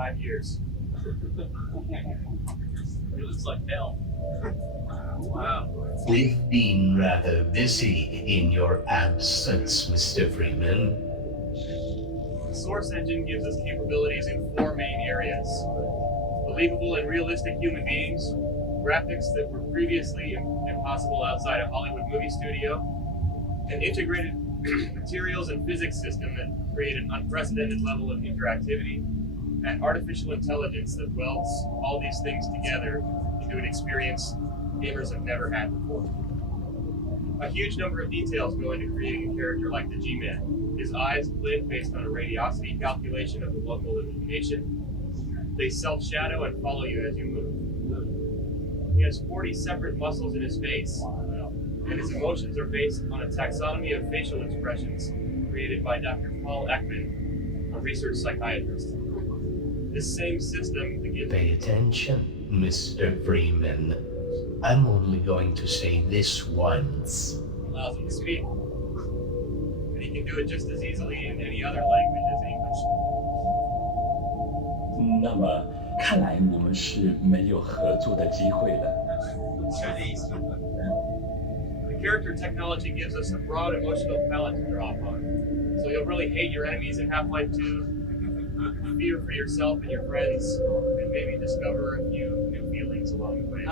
5 years. It looks like hell. Wow. We've been rather busy in your absence, Mr. Freeman. The source engine gives us capabilities in 4 main areas. Believable and realistic human beings, graphics that were previously impossible outside a Hollywood movie studio, an integrated materials and physics system that create an unprecedented level of interactivity, and artificial intelligence that welds all these things together into an experience gamers have never had before. A huge number of details go into creating a character like the G-Man. His eyes glint based on a radiosity calculation of the local illumination. They self-shadow and follow you as you move. He has 40 separate muscles in his face, and his emotions are based on a taxonomy of facial expressions created by Dr. Paul Ekman, a research psychiatrist. This same system begins... Pay attention, Mr. Freeman. I'm only going to say this once. Allows him to speak. And he can do it just as easily in any other language as English. 那么，看来我们是没有合作的机会了。 The character technology gives us a broad emotional palette to draw upon. So you'll really hate your enemies in Half-Life 2, fear for yourself and your friends, and maybe discover a few new feelings along the way.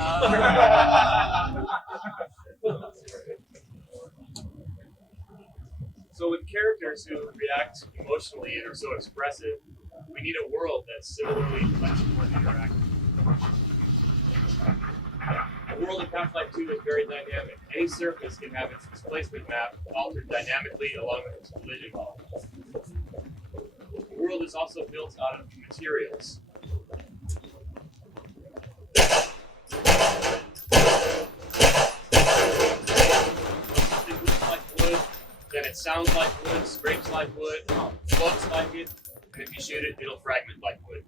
So with characters who react emotionally and are so expressive, we need a world that's similarly flexible and interactive. The world of Half-Life 2 is very dynamic. Any surface can have its displacement map altered dynamically along with its collision model. The world is also built out of materials. It looks like wood, then it sounds like wood, scrapes like wood, floats like it, and if you shoot it, it'll fragment like wood.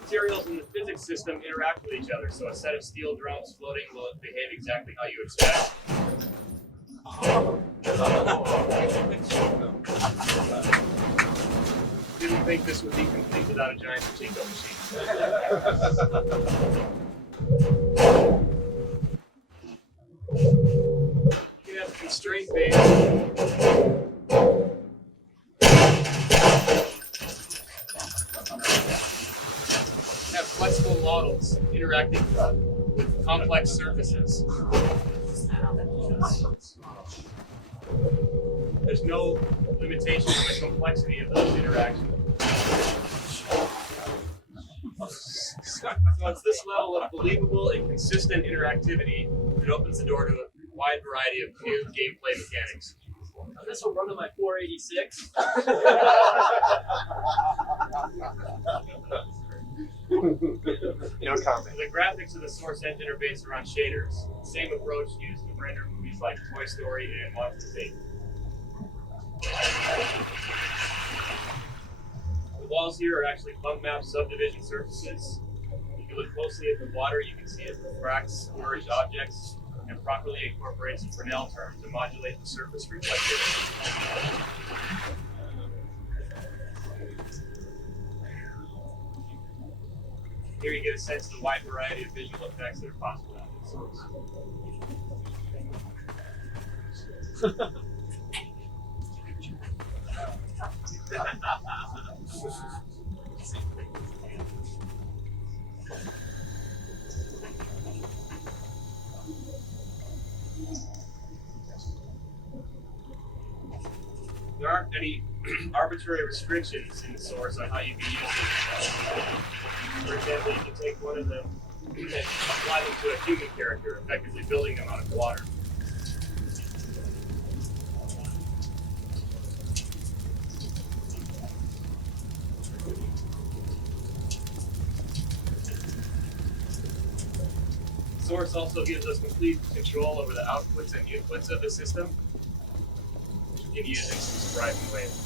Materials in the physics system interact with each other, so a set of steel drums floating will behave exactly how you expect. Didn't think this would be complete without a giant pachinko machine. You have constraint base. Have flexible models interacting with complex surfaces. There's no limitation on the complexity of those interactions. So it's this level of believable and consistent interactivity that opens the door to a wide variety of new gameplay mechanics. This will run on my 486. No comment. The graphics of the source engine are based around shaders. Same approach used to render movies like Toy Story and Monsters Inc. The walls here are actually bump map subdivision surfaces. If you look closely at the water, you can see it refracts merged objects and properly incorporates a Fresnel term to modulate the surface reflectivity. Here you get a sense of the wide variety of visual effects that are possible out of the source. There aren't any arbitrary restrictions in the source on how you can use it. For example, you can take one of them and apply them to a human character, effectively building them out of water. The source also gives us complete control over the outputs and inputs of the system, which we can use in some surprising ways.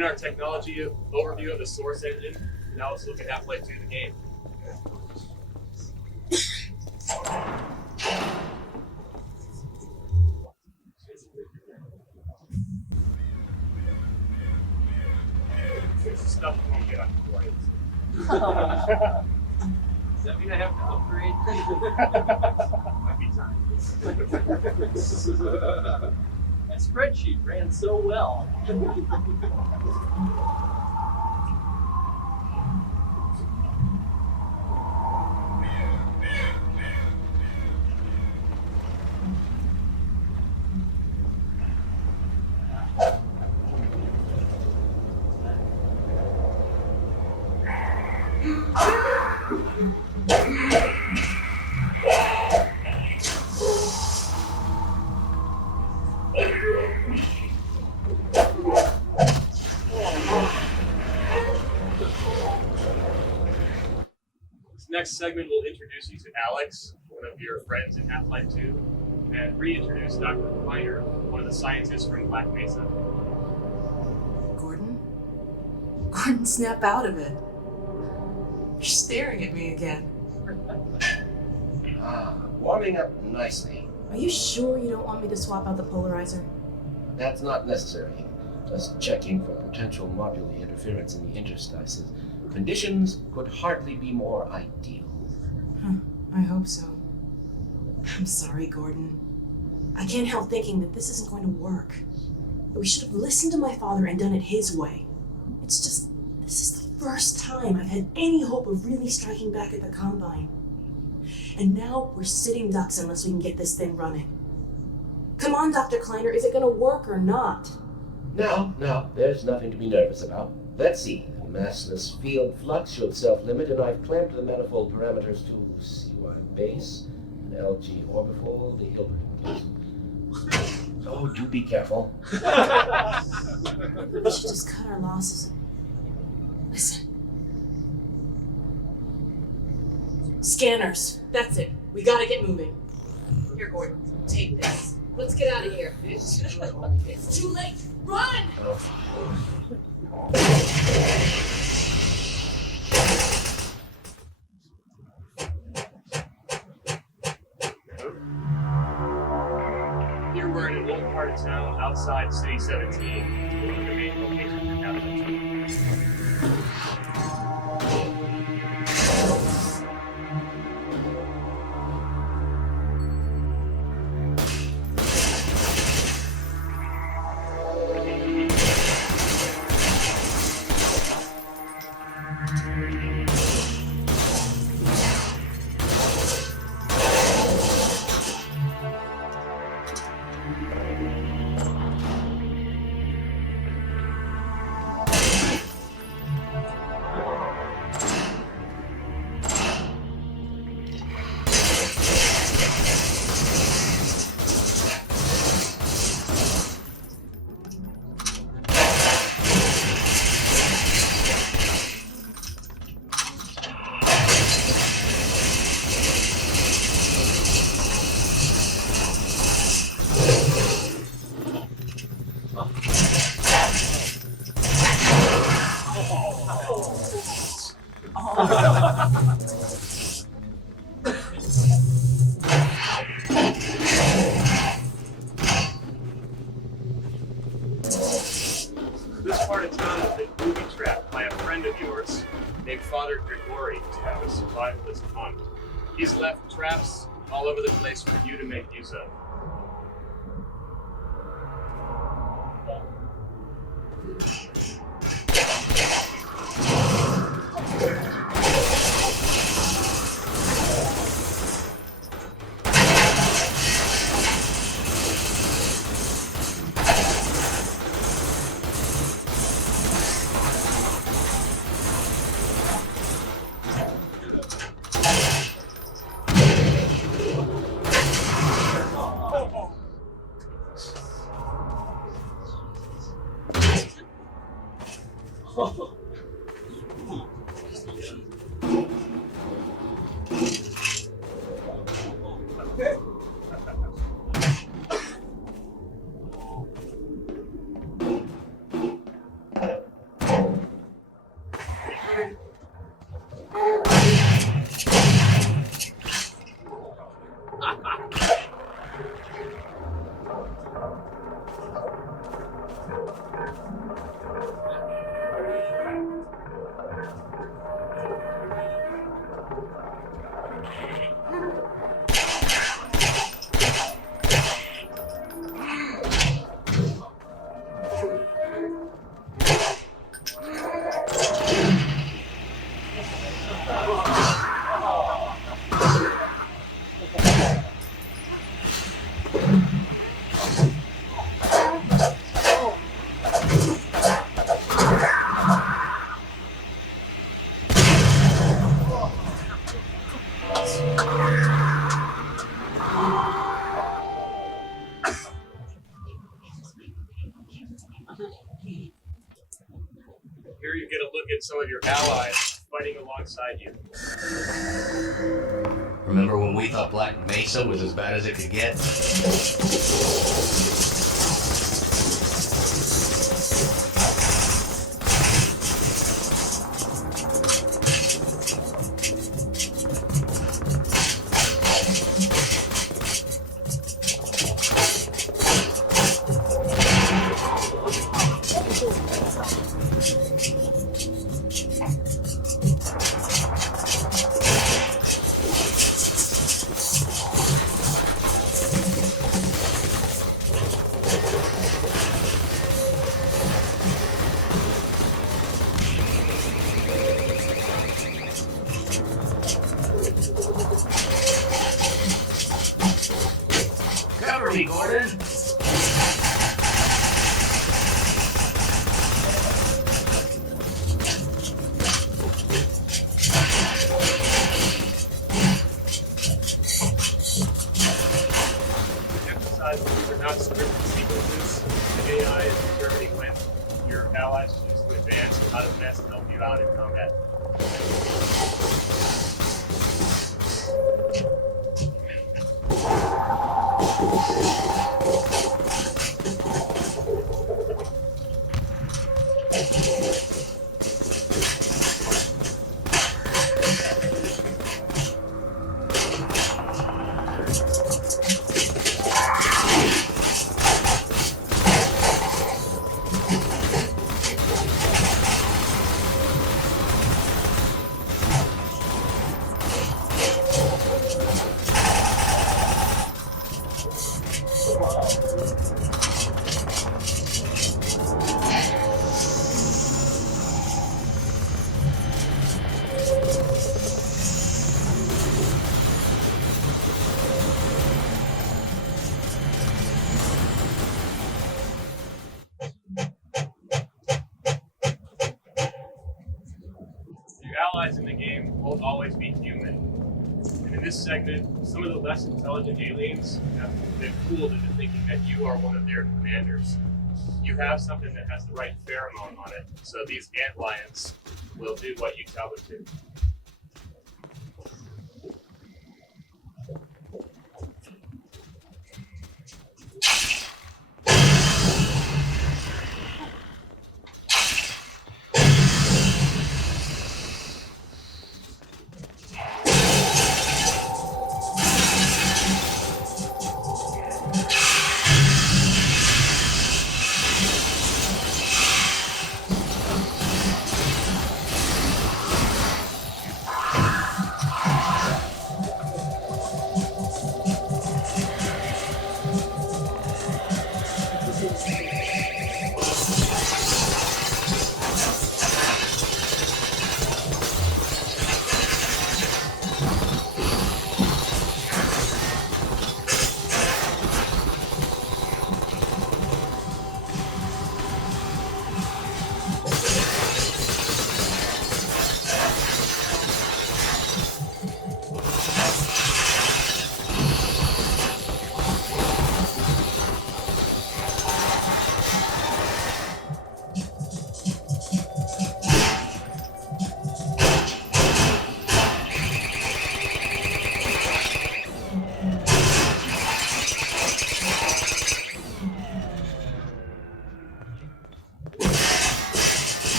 Given our technology overview of the Source engine, now let's look at Half-Life 2, the game. Stuff won't get unemployed. Does that mean I have to upgrade? Might be time. That spreadsheet ran so well. This next segment will introduce you to Alex, one of your friends in Half-Life 2, and reintroduce Dr. Kleiner, one of the scientists from Black Mesa. Gordon? Gordon, snap out of it. You're staring at me again. Warming up nicely. Are you sure you don't want me to swap out the polarizer? That's not necessary. Just checking for potential modular interference in the interstices. Conditions could hardly be more ideal. I hope so. I'm sorry, Gordon. I can't help thinking that this isn't going to work. We should have listened to my father and done it his way. It's just, this is the first time I've had any hope of really striking back at the Combine. And now we're sitting ducks unless we can get this thing running. Come on, Dr. Kleiner, is it going to work or not? No, there's nothing to be nervous about. Let's see. The massless field flux should self-limit, and I've clamped the manifold parameters to CY base, an LG orbifold, the Hilbert case. Oh, do be careful. We should just cut our losses. Listen. Scanners. That's it. We gotta get moving. Here, Gordon. Take this. Let's get out of here. It's too late. Run! Here we're in an old part of town outside City 17, one of the main locations for Half-Life 2. This part of town has been booby-trapped by a friend of yours named Father Grigori to have a survivalist hunt. He's left traps all over the place for you to make use of. Here you get a look at some of your allies fighting alongside you. Remember when we thought Black Mesa was as bad as it could get? Cover me, Gordon! Emphasize that these are not scripted sequences. The AI is determining when your allies choose to advance and how to best help you out in combat. Your allies in the game won't always be human. And in this segment, some of the less intelligent aliens have been fooled into thinking that you are one of their commanders. You have something that has the right pheromone on it, so these ant lions will do what you tell them to.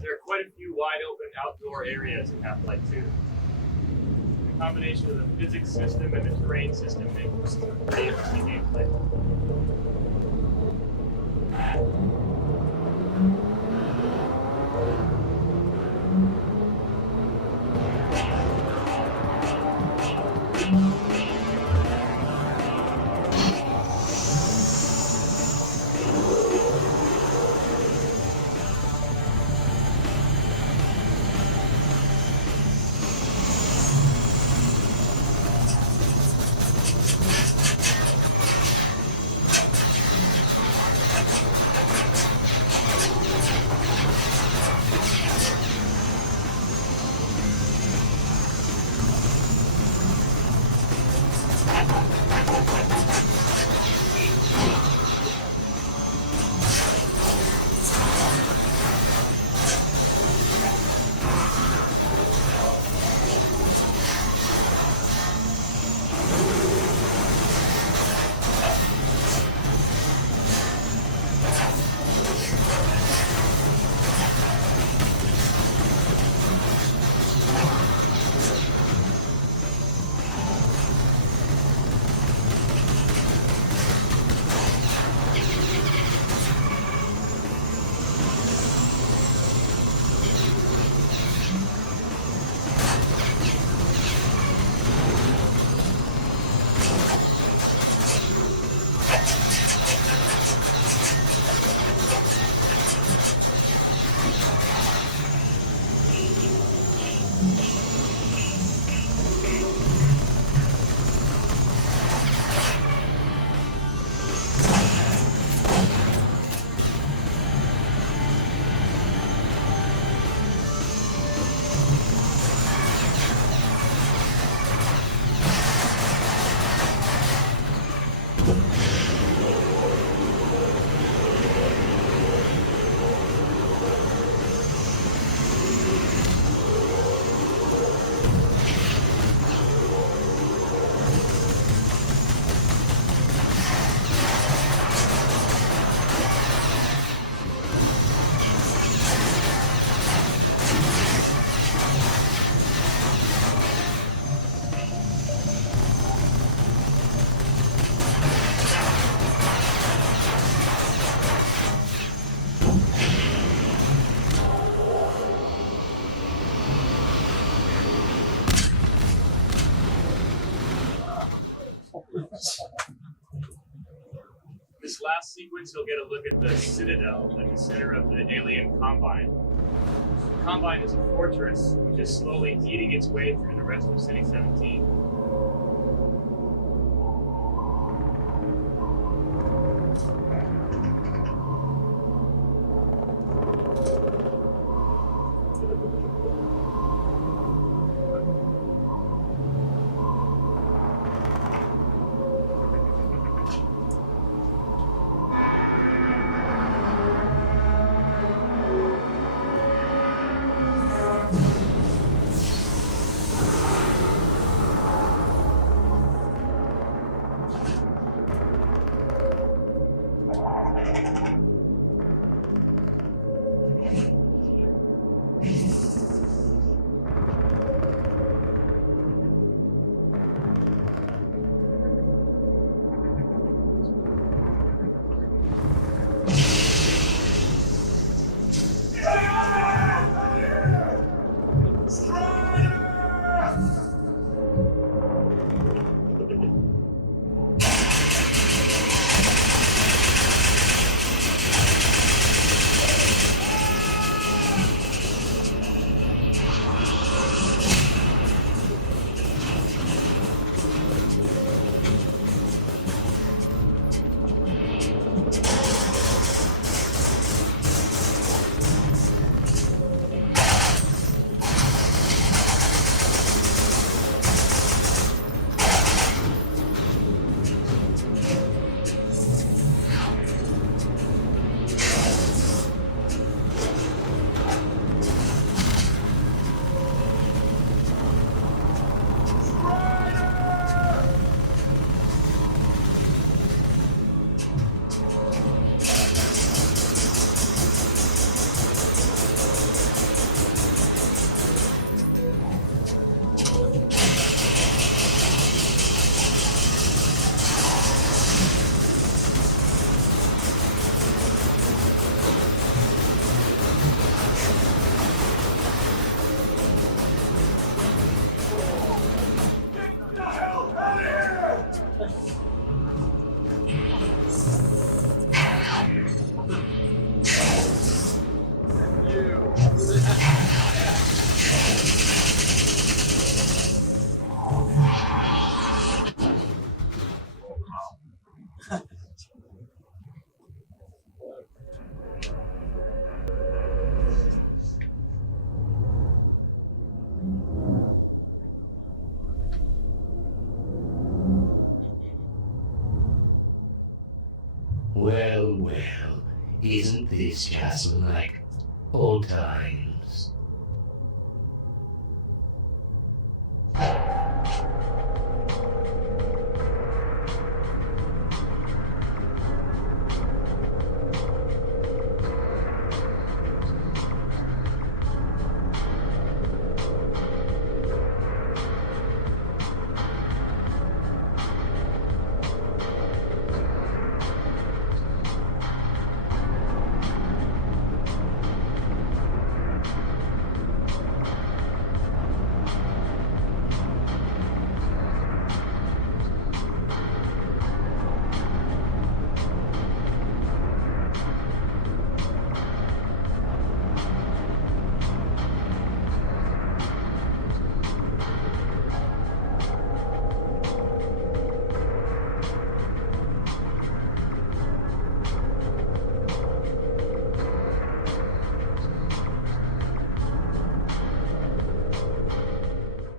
There are quite a few wide open outdoor areas in Half-Life 2. The combination of the physics system and the terrain system makes for pretty interesting gameplay. This last sequence, you'll get a look at the Citadel at the center of the alien Combine. The Combine is a fortress which is slowly eating its way through the rest of City 17. Well, well, isn't this just like old times?